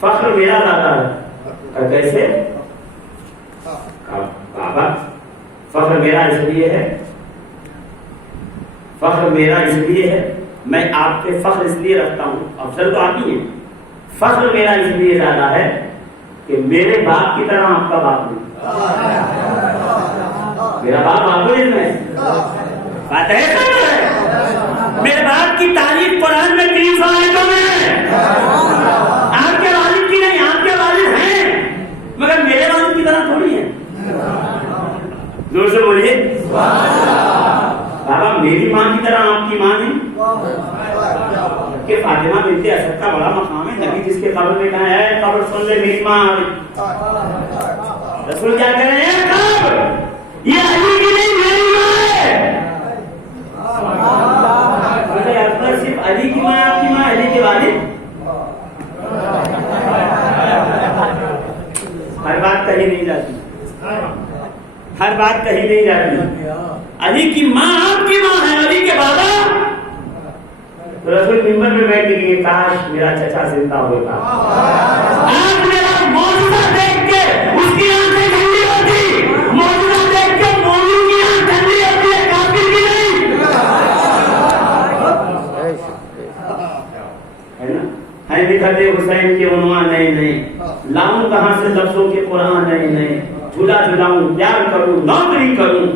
فخر میرا زیادہ ہے. کیسے؟ بابا فخر میرا اس لیے ہے، فخر میرا اس لیے ہے، میں آپ کے فخر اس لیے رکھتا ہوں، افضل تو آپ ہی ہیں. فخر میرا اس لیے زیادہ ہے کہ میرے باپ کی طرح آپ کا باپ نہیں. میرا باپ آپ کو علم ہے، بات ہے میرے باپ کی تعریف قرآن میں 300 آیتوں میں ہے. آپ کے والد کی نہیں، آپ کے والد ہیں مگر میرے والد کی طرح تھوڑی ہے. زور سے بولیے بابا میری ماں کی طرح آپ کی ماں نہیں. کہ فاطمہ بنت اسد کا بڑا مقام ہے، نبی جس کے قبر میں کہا ہے قبر سن لے میری ماں. رسول کیا کہہ رہے ہیں؟ قبر یہ علی کی نہیں میری ماں ہے. صرف علی کی ماں آپ کی ماں، علی کے والد. ہر بات کہیں نہیں جاتی، ہر بات کہیں نہیں جاتی. علی کی ماں آپ کی ماں ہے، علی کے بابا. تو رسول منبر میں بیٹھ کے کاش میرا چچا زندہ ہوتا. آپ میرا معجزہ دیکھ کے اس کی آنکھیں ٹھنڈی ہوتی، معجزہ دیکھ کے مومن کی آنکھ ٹھنڈی ہوتی ہے، کافر کی نہیں. ہے نا؟ ہے نکھتے حسین کے عنوان نہیں نہیں، لاؤں کہاں سے لفظوں کے قرآن نہیں نہیں، جھولا جھلاؤں پیار کروں نوکری کروں.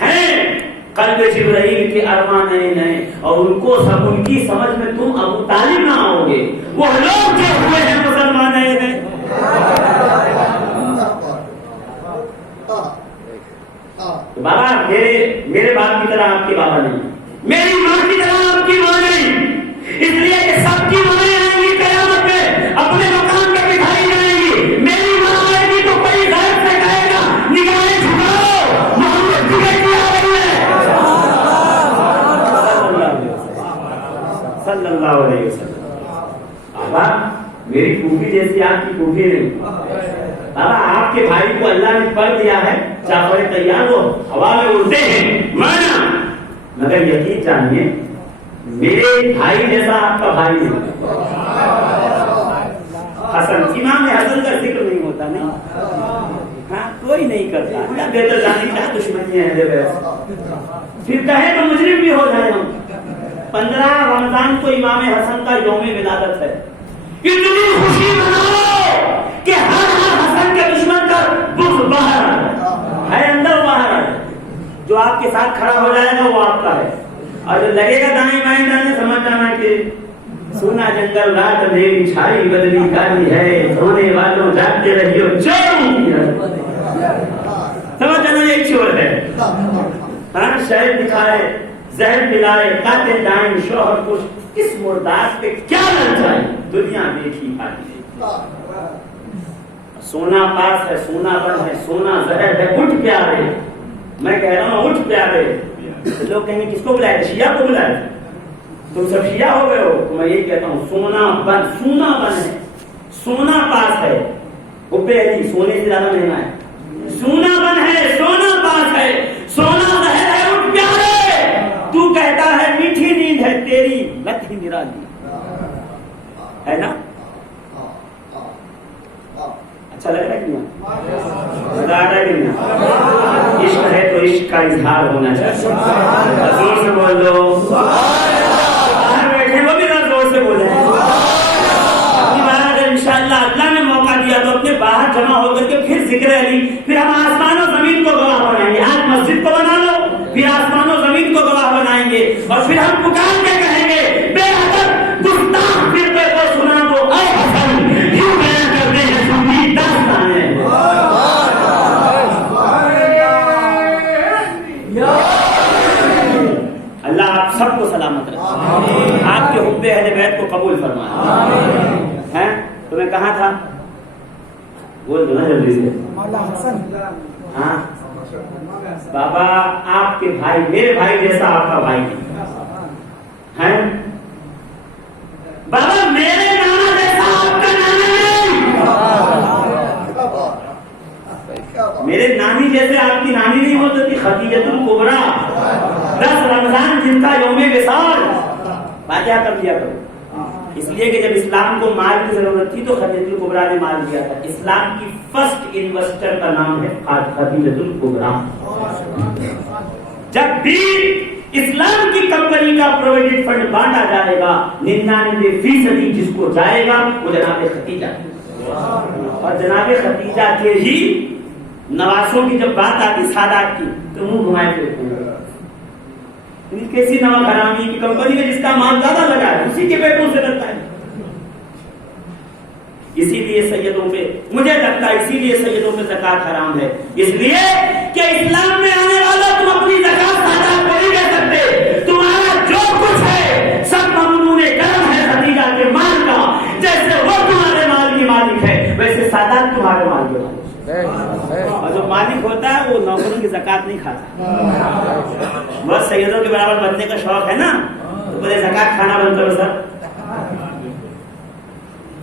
ہے قلب جبرائیل کے ارمان نئے نئے، اور ان کو سب ان کی سمجھ میں تم ابو طالب نہ آؤ گے. وہ لوگ جو ہوئے ہیں مسلمان نئے نئے. بابا میرے باپ کی طرح آپ کے بابا نہیں، میری ماں کی طرح آپ کی ماں نہیں. اس لیے کہ سب کی ماں آئیں گی قیامت میں اپنے مقام پہ بٹھائی جائیں گی. میری ماں آئے گی تو کوئی غیر سے کہے گا نگاہیں جھکاؤ محمد جھکے کی آ رہی ہے صلی اللہ علیہ وسلم. بابا میری پھوپھی جیسی آپ کی پھوپھی نہیں. بابا آپ کے بھائی کو اللہ نے پڑھ دیا ہے، جعفر تیار ہو ہوا میں اڑتے ہیں مانا، مگر یقین جانیے میرے بھائی جیسا آپ کا بھائی نہیں. حسن امام حسن کا ذکر نہیں ہوتا نہیں، ہاں کوئی نہیں کرتا. کیا بہتر جانے کیا دشمنی ہے، پھر کہے تو مجرم بھی ہو جائے. ہم 15 رمضان کو امام حسن کا یوم ولادت ہے. اتنی خوشی مناؤ کہ ہر حسن کے دشمن کا بغض باہر ہے، اندر باہر ہے. جو آپ کے ساتھ کھڑا ہو جائے گا وہ آپ کا ہے، اور جو لگے گا دائیں بائیں جانے سمجھ جانا کہ سونا جنگل رات میری چھائی بدلی کاری ہے، سونے والوں جاگتے رہیو سمجھ جانا ایک چور ہے. ہاں شہد دکھائے زہر ملائے قاتل دائیں شوہر کش، اس مردار پہ کیا لگ جائے دنیا دیکھی آتی. سونا پاس ہے، سونا بن ہے، سونا زہر ہے. اٹھ پیارے، میں کہہ رہا ہوں اٹھ پیارے. لوگ کہیں گے کس کو بلائے؟ شیعہ کو بلائے، تم سب شیعہ ہو گئے ہو. تو میں یہی کہتا ہوں سونا بن ہے، سونا پاس ہے. حب علی سونے سے زیادہ مہنگا ہے. سونا بن ہے، سونا پاس ہے، سونا زہر ہے. اٹھ پیارے، تو کہتا ہے میٹھی نیند ہے تیری لت ہی نرالی ہے نا. اچھا لگ رہا ہے کہ مزہ آ رہا ہے کہ نہیں؟ عشق ہے تو عشق کا اظہار ہونا چاہیے. زور سے بول دو، باہر بیٹھے وہ بھی زور سے بولے. اپنی بات اگر انشاءاللہ اللہ نے موقع دیا تو اپنے باہر جمع ہو کر کے پھر ذکر علی، پھر ہم آسمان و زمین کو گواہ بنائیں گے. آج مسجد کو بنا لو، پھر آسمان و زمین کو گواہ بنائیں گے، اور پھر ہم پکار کے کہیں گے بے ادب گستاخ فرقے کو سنا دو اے حسن، کیوں بیان کرتے ہیں سنی داستانیں. اللہ آپ سب کو سلامت رکھے، آپ کے حب اہل بیت کو قبول فرمائے. تو میں کہاں تھا؟ بول دو نا جلدی سے. ہاں بابا آپ کے بھائی میرے بھائی جیسا آپ کا بھائی ہے. بابا میرے نانا جیسا آپ کا نانا نہیں، میرے نانی جیسے آپ کی نانی نہیں ہو سکتی. خدیجۃ الکبریٰ 10 رمضان جن کا یوم وصال فاتحہ کر دیا کرو. اس لیے کہ جب اسلام کو مال کی ضرورت تھی تو خدیجہ الکبریٰ نے مال دیا تھا. اسلام کی فرسٹ انویسٹر کا نام ہے خدیجہ الکبریٰ. جب بھی اسلام کی کمپنی کا پروویڈڈ فنڈ بانٹا جائے گا 99% جس کو جائے گا وہ جناب خدیجہ. اور جناب خدیجہ کے ہی نواسوں کی جب بات آتی سادات کی تو منہ گھمائے پھرتے ہیں. کیسی نمک حرامی کی کمپنی میں جس کا مال زیادہ لگا ہے اسی کے پیٹوں سے لگتا ہے. اسی لیے سیدوں پہ مجھے لگتا ہے اسی لیے سیدوں پہ زکات حرام ہے. اس لیے کہ اسلام میں آنے والا تم اپنی زکات سادات کو نہیں دے سکتے. تمہارا جو کچھ ہے سب ممنون کرم ہے خدیجہ کے مال کا. جیسے وہ تمہارے مال کی مالک ہے ویسے سادات تمہارے مال کے مالک. اور جو مالک ہوتا ہے وہ نوکروں کی زکات نہیں کھاتا. بس سیدوں کے برابر بننے کا شوق ہے نا تو بولے زکات کھانا بند کرو سر.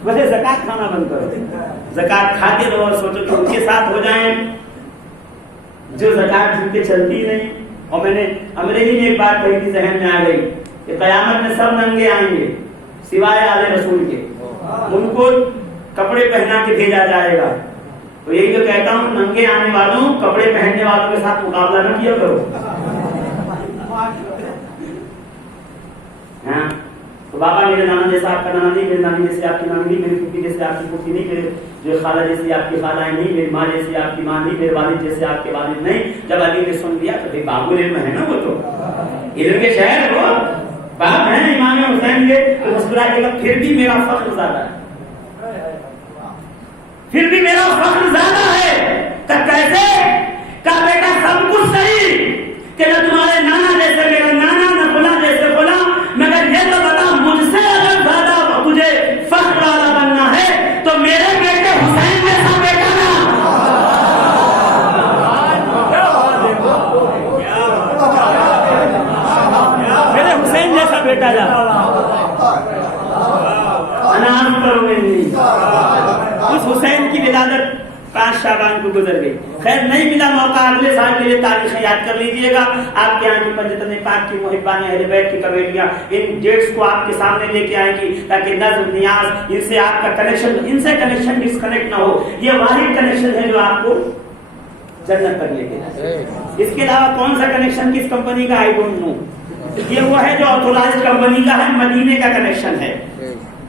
بولے زکات کھانا بند کرو. زکات کھاتے رہو اور سوچو کہ ان کے ساتھ ہو جائیں جو زکات جن کے چلتی نہیں. اور میں نے انگریزی میں ایک بات کہی تھی ذہن میں آ گئی کہ قیامت میں سب ننگے آئیں گے سوائے آل رسول کے. ان کو کپڑے پہنا کے بھیجا جائے گا. تو یہی تو کہتا ہوں ننگے آنے والوں کپڑے پہننے والوں کے ساتھ مقابلہ نہ کیا کرو. تو بابا میرے نانا جیسا آپ کا نانا نہیں, میرے نانی جیسے آپ کی نانی نہیں, میری پھوپھی جیسے آپ کی پھوپھی نہیں, میرے جو خالہ جیسی آپ کی خالہ نہیں, میری ماں جیسی آپ کی ماں نہیں, میرے والد جیسے آپ کے والد نہیں. جب علی نے سن لیا تو بابو علم ہے نا, وہ تو علم کے شہر وہ باپ ہے نا امام حسین کے. تو مسکرا کے کہا پھر بھی میرا فخر زیادہ ہے, پھر بھی میرا فخر زیادہ ہے. کیسے کہ بیٹا سب کچھ صحیح کہ نہ تمہارے نانا جیسے میرا نانا نہ فلاں جیسے فلاں, مگر یہ تو بتا مجھ سے اگر زیادہ تجھے فخر والا بننا ہے تو میرے بیٹے حسین جیسا بیٹا نا. میرے حسین جیسا بیٹا جا انعام کرو میری. اس حسین کی ولادت 5 شعبان کو گزر گئی. خیر نہیں ملا موقع اگلے سال کے لیے تاریخ یاد کر لیجئے گا. آپ کے یہاں کی پنجتن پاک کی محبان اہل بیت کی کمیٹیاں ان ڈیٹس کو آپ کے سامنے لے کے آئیں گی تاکہ نظم نیاز ان سے آپ کا کنیکشن, ان سے کنیکشن ڈسکنیکٹ نہ ہو. یہ واحد کنیکشن ہے جو آپ کو جنت تک لے کے جائے. اس کے علاوہ کون سا کنیکشن کس کمپنی کا آئی ڈونٹ نو. یہ وہ ہے جو آتھورائزڈ کمپنی کا ہے, مدینے کا کنیکشن ہے.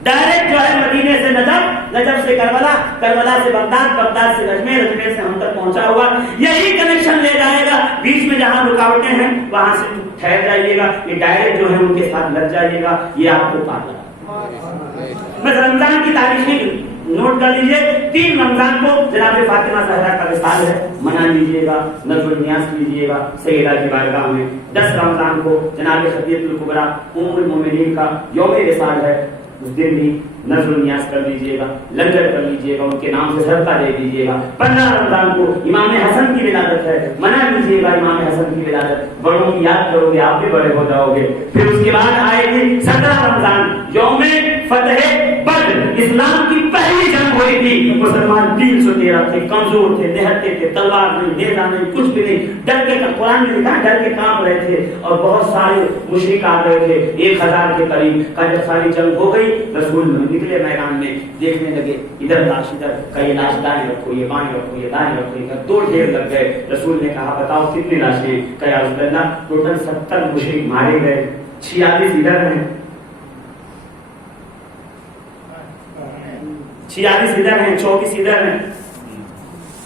ڈائریکٹ جو ہے مدینے سے نجف, نجف سے کربلا, کربلا سے بغداد, بغداد سے اجمیر, اجمیر سے ہم تک پہنچا ہوا. یہی کنیکشن لے جائے گا. بیچ میں جہاں رکاوٹیں ہیں وہاں سے ٹھہر جائیے گا. یہ ڈائریکٹ جو ہے ان کے ساتھ لگ جائیے گا. یہ آپ کو پاتا ہے. بس رمضان کی تاریخیں نوٹ کر لیجیے. 3 رمضان کو جناب فاطمہ زہرا کا وصال ہے, منا لیجیے گا, نظر نیاز کیجیے گا سیدہ کی بارگاہ میں. 10 رمضان کو جناب خدیجہ الکبریٰ ام المومنین کا یوم وصال ہے. اس دن بھی نظر نیاز کر لیجیے گا, لنگر کر لیجیے گا, ان کے نام سے صدقہ دے دیجیے گا. 15 رمضان کو امام حسن کی ولادت ہے, منا لیجیے گا امام حسن کی ولادت. بڑوں کی یاد کرو گے آپ بھی بڑے ہو جاؤ گے. پھر اس کے بعد آئے گی 17 رمضان یوم فتح بدر. اسلام کی پہلی جنگ ہوئی تھی. مسلمان 313 تھے, کمزور تھے, نہتے تھے, تلوار نہیں, نیزہ نہیں, کچھ بھی نہیں. ڈر کے قرآن میں لکھا ڈر کے کانپ رہے تھے اور بہت سارے مشرک آ گئے تھے 1000 کے قریب. جب ساری جنگ ہو گئی رسول نکلے میدان میں, دیکھنے لگے ادھر لاش ادھر, کئی لاش دائیں رکھو, یہ بائیں رکھو, یہ دائیں رکھو, ادھر 2 ڈھیر لگ گئے. رسول نے کہا بتاؤ کتنی لاشیں؟ کہ یا رسول اللہ ٹوٹل 70 مشرک مارے گئے, 46 ادھر ہیں, 46 ادھر ہیں, 24 ادھر ہیں.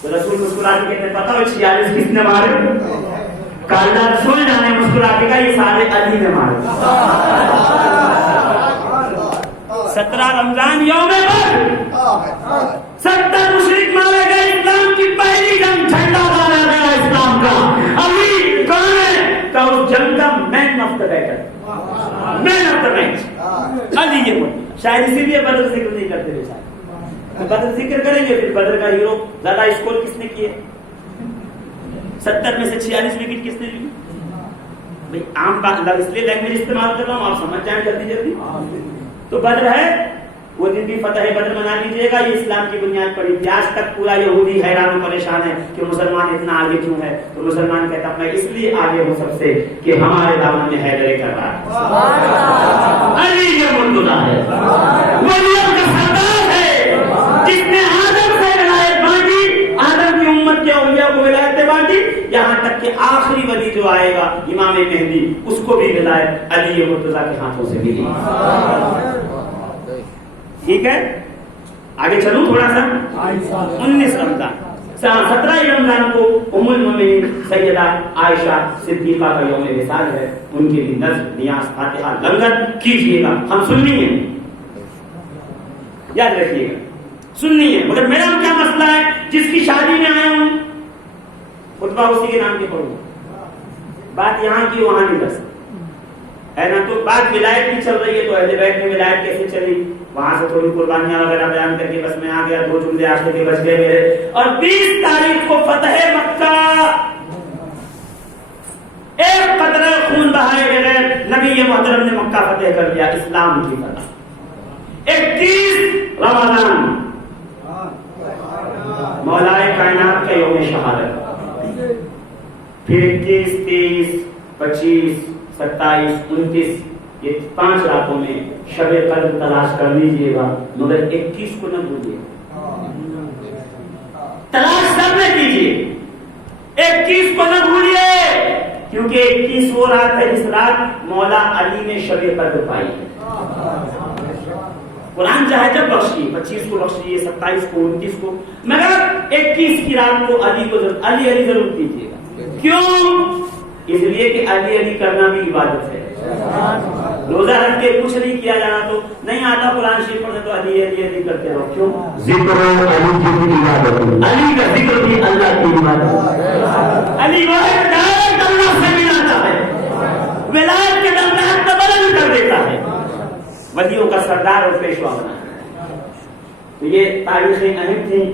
تو رسول مسکرا کے کہتے پتا ہو 46 کس نے مارے؟ کالا رسول جانے مسکرا کے کہا یہ سارے علی نے مارے. 17 رمضان یوم بدر 70 مشرک مارے گئے. اسلام کی پہلی جنگ, جھنڈا مارا گیا اسلام کا. علی کون ہے؟ کہ اس جنگ کا man of the battle, man of the match Ali. یہ شاید اسی لیے بدر ذکر نہیں کرتے تھے. شاید بدر ذکر کریں گے. پھر بدر کا ہیرو زیادہ اسکور کس نے کیے؟ 70 میں سے 46 وکٹ کس نے لی؟ بھائی عام بات, اس لیے لینگویج استعمال کر رہا ہوں آپ سمجھ جائیں جلدی جلدی. تو بدر ہے وہ دن بھی فتح بدر منا لیجیے گا، یہ اسلام کی بنیاد پڑی تھی۔ آج تک پورا یہودی حیران و پریشان ہے کہ مسلمان اتنا آگے کیوں ہے، تو مسلمان کہتا میں اس لیے آگے ہوں سب سے کہ ہمارے دامن میں حیدر کرار ہے، علی یہ منتظر ہے، ولیوں کا سردار ہے، جس نے آدم سے ولایت بانٹی، آدم کی امت کے اولیاء کو ولایت بانٹی، یہاں تک کہ آخری ولی جو آئے گا امام مہدی، اس کو بھی ولایت علی مرتضیٰ کے ہاتھوں سے ملی۔ ٹھیک ہے، آگے چلوں تھوڑا سا۔ 19 رمضان 17 رمضان کو ام المؤمنین سیدہ عائشہ صدیقہ کا یوم وصال ہے، ان کے لیے نذر، نیاز، فاتحہ، لنگر کیجیے گا۔ ہم سننی ہے، یاد رکھیے گا سننی ہے، مگر میرا کیا مسئلہ ہے، جس کی شادی میں آیا ہوں خطبہ اسی کے نام کے پڑھوں، بات یہاں کی وہاں نہیں بس ہے نا، تو بات ولایت کی چل رہی ہے، تو اہل بیت میں ولایت کیسے چلی، وہاں سے تھوڑی قربانیاں وغیرہ بیان کر کے بس میں آ گیا، 2 جملے آخر کے بچ گئے میرے۔ اور 20 تاریخ کو فتح مکہ، ایک قطرہ خون بہائے بغیر نبی محترم نے مکہ فتح کر دیا، اسلام کی فتح۔ 21 رمضان مولائے کائنات کا یوم شہادت، پھر 21، 23، 25، 27، 29، یہ 5 راتوں میں شب قدر تلاش کر لیجیے گا، مگر 21 کو نہ بھولیے، تلاش سب میں کیجیے، 21 کو نہ بھولیے، کیونکہ 21 وہ رات ہے جس رات مولا علی نے شب قدر پائی ہے۔ قرآن چاہے جب بخشیے، 25 کو بخشیے، 27 کو، 29 کو، مگر 21 کی رات کو علی کو علی ضرور کیجیے گا۔ کیوں؟ اس لیے کہ علی کرنا بھی عبادت ہے۔ روزہ رکھ کے کچھ نہیں کیا جانا، تو نہیں آتا قرآن شریف پڑھنے تو علی کرتے رہو۔ کیوں؟ ذکر علی کی عبادت، علی کا ذکر بھی اللہ کی عبادت۔ علی وہ ہے ڈائریکٹ اللہ سے ملاتا ہے، ولایت کے درجات کو بلند کر دیتا ہے، ولیوں کا سردار اور پیشوا بنا ہے۔ تو یہ تاریخیں اہم تھیں،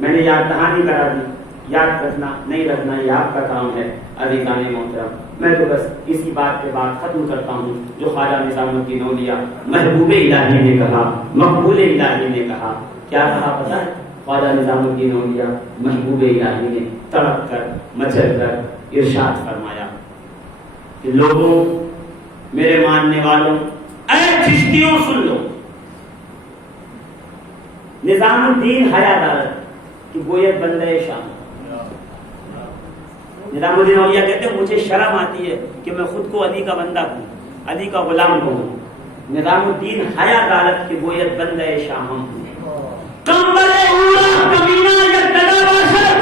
میں نے یاد دہانی کرا دی، یاد رکھنا نہیں رکھنا یہ آپ کا کام ہے۔ عزیزان محترم، میں تو بس اسی بات کے بعد ختم کرتا ہوں جو خواجہ نظام الدین اولیاء محبوب الہی نے کہا، مقبول الہی نے کہا۔ کیا کہا پتہ ہے؟ خواجہ نظام الدین اولیاء محبوب الہی نے تڑپ کر مچل کر ارشاد فرمایا کہ لوگوں، میرے ماننے والوں، اے چشتیوں سن لو، نظام الدین حیادار کی گویت بندے شام۔ نظام الدین اولیاء کہتے ہیں مجھے شرم آتی ہے کہ میں خود کو علی کا بندہ ہوں، علی کا غلام ہوں۔ نظام الدین حیا عدالت کی گویت بندے شاہ ہوں۔ کمبر اولا کمینہ یکدہ باشد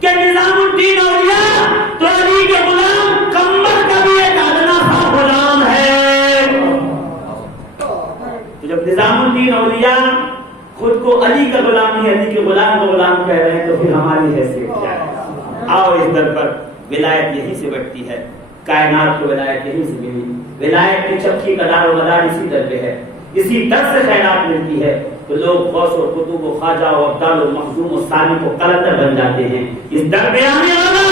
کہ نظام الدین اولیاء تو علی کے غلام، کمبر کا بھی ایک ادنا سا غلام ہے۔ تو جب نظام الدین اولیاء خود کو علی کا غلام نہیں، علی کے غلام کا غلام کہہ رہے ہیں، تو پھر ہماری حیثیت کیا ہے؟ آؤ اس در پر، ولایت یہی سے بڑھتی ہے، کائنات کو ولایت یہی سے ملی، ولایت کی چپکی کا دار و مدار اسی در پہ ہے، اسی در سے خیرات ملتی ہے، تو لوگ غوث و قطب و خواجہ و ابدال و مخزوم و سالک و قلندر بن جاتے ہیں۔ اس در پہ آنے والا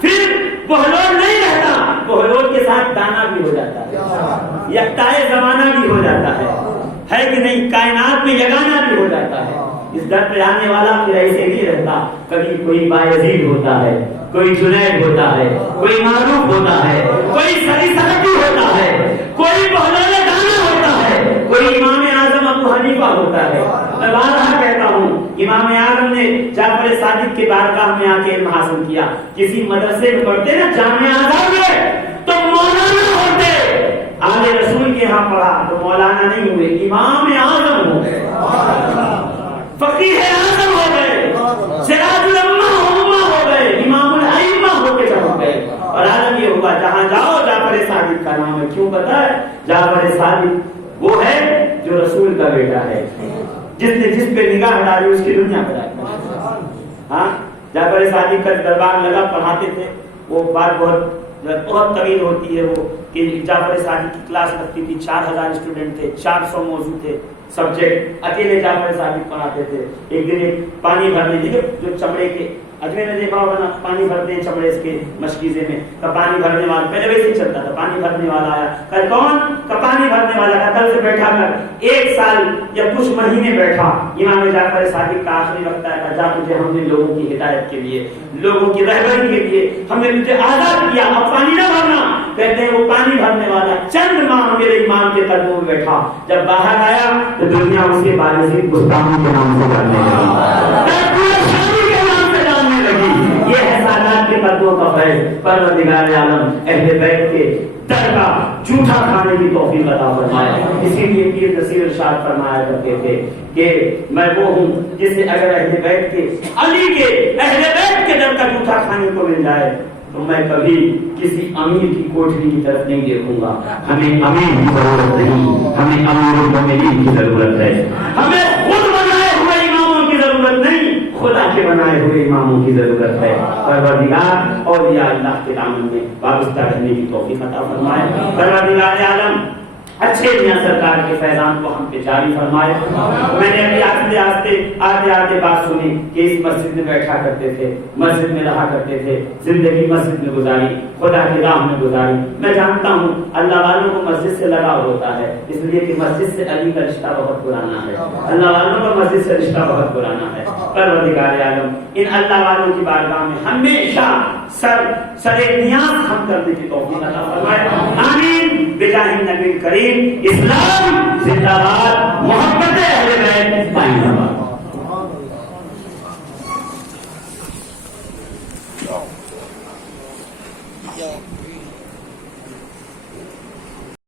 پھر بہلول نہیں رہتا، بہلول کے ساتھ دانا بھی ہو جاتا ہے، یکتائے زمانہ بھی ہو جاتا ہے کہ نہیں، کائنات میں یگانہ بھی ہو جاتا ہے۔ اس در پہ آنے والا پھر ایسے نہیں رہتا، کبھی کوئی بایزید ہوتا ہے، کوئی جنید ہوتا ہے، کوئی معروف ہوتا ہے، کوئی سری سلطی ہوتا ہے، کوئی بہلول دانا ہوتا ہے، کوئی امام اعظم ابو حنیفہ ہوتا ہے۔ میں بارہا کہتا ہوں، امام اعظم نے جعفر صادق کے بارگاہ میں آ کے علم حاصل کیا۔ کسی مدرسے میں پڑھتے نا جامع آزاد میں تو مولانا ہوتے، آل رسول کے ہاں پڑھا تو مولانا نہیں ہوئے، امام اعظم ہو گئے، فقیہ اعظم ہو گئے، سراج الامہ ہو گئے، امام الائمہ ہو کے ہو گئے۔ اور عالم یہ ہوگا جہاں جاؤ جعفر صادق کا نام ہے۔ کیوں پتہ ہے؟ جعفر صادق وہ ہے جو رسول کا بیٹا ہے، جس نے جس پہ نگاہ ڈالی اس کی دنیا بنائی۔ ہاں، جعفر صادق کا دربار لگا، پڑھاتے تھے، وہ بات بہت طویل ہوتی ہے، وہ کہ جعفر صادق کی کلاس لگتی تھی، 4000 اسٹوڈنٹ تھے، 400 موضوع تھے، سبجیکٹ اکیلے جعفر صادق پڑھاتے تھے۔ ایک دن ایک پانی بھرنے لگے جو چمڑے کے اجمیر میں دیکھا ہوگا نا, پانی بھرتے ہیں چمڑے اس کے مشکیزے میں, کا پانی بھرنے والا, پہلے ویسے ہی چلتا تھا, پانی بھرنے والا آیا, کل کون کا پانی بھرنے والا کا, کل سے بیٹھا کر 1 سال یا کچھ مہینے بیٹھا. امام جعفر صادق کا آخری وقت آیا, جا تجھے ہم نے لوگوں کی ہدایت کے لیے, لوگوں کی رہبری کے لیے ہم نے تجھے آزاد کیا, اب پانی نہ بھرنا. کہتے ہیں وہ پانی بھرنے والا چند ماہ میرے امام کے قدموں میں بیٹھا, جب باہر آیا تو دنیا اس کے بارے میں گستاخی کے نام سے جاننے لگی. یہ ہے سادات کے قدموں کا فیض. پروردگار عالم اہل بیت کے در کا جھوٹا کھانے کی توفیق عطا فرمائے. اسی لیے پیر نصیر ارشاد فرمایا کرتے تھے کہ میں وہ ہوں جس سے اگر اہل بیت کے, علی کے اہل بیت کے در کا جھوٹا کھانے کو مل جائے تو میں کبھی کسی امیر کی کوٹری کی طرف نہیں دیکھوں گا. ہمیں امیر کی ضرورت نہیں, ہمیں امیر المومنین کی ضرورت ہے. ہمیں خود بنائے ہوئے اماموں کی ضرورت نہیں, خدا کے بنائے ہوئے اماموں کی ضرورت ہے. پروردگار اولیاء اللہ کے دامن میں وابستہ رہنے کی توفیق عطا فرمائے. پروردگار عالم اچھے میاں سرکار کے فیضان کو ہم پہ جاری فرمائے. میں نے ابھی آتے بات سنی کہ اس مسجد میں بیٹھا کرتے تھے, مسجد میں رہا کرتے تھے, زندگی مسجد میں گزاری, خدا کی راہ میں گزاری. میں جانتا ہوں اللہ والوں کو مسجد سے لگاؤ ہوتا ہے, اس لیے کہ مسجد سے علی کا رشتہ بہت پرانا ہے. اللہ والوں کا مسجد سے رشتہ بہت پرانا ہے. پروردگار عالم ان اللہ والوں کی بارگاہ میں ہمیشہ سر نیاز ہم کرنے کی توفیق عطا فرمائے. آمین. بجاہ النبی کریم. اسلام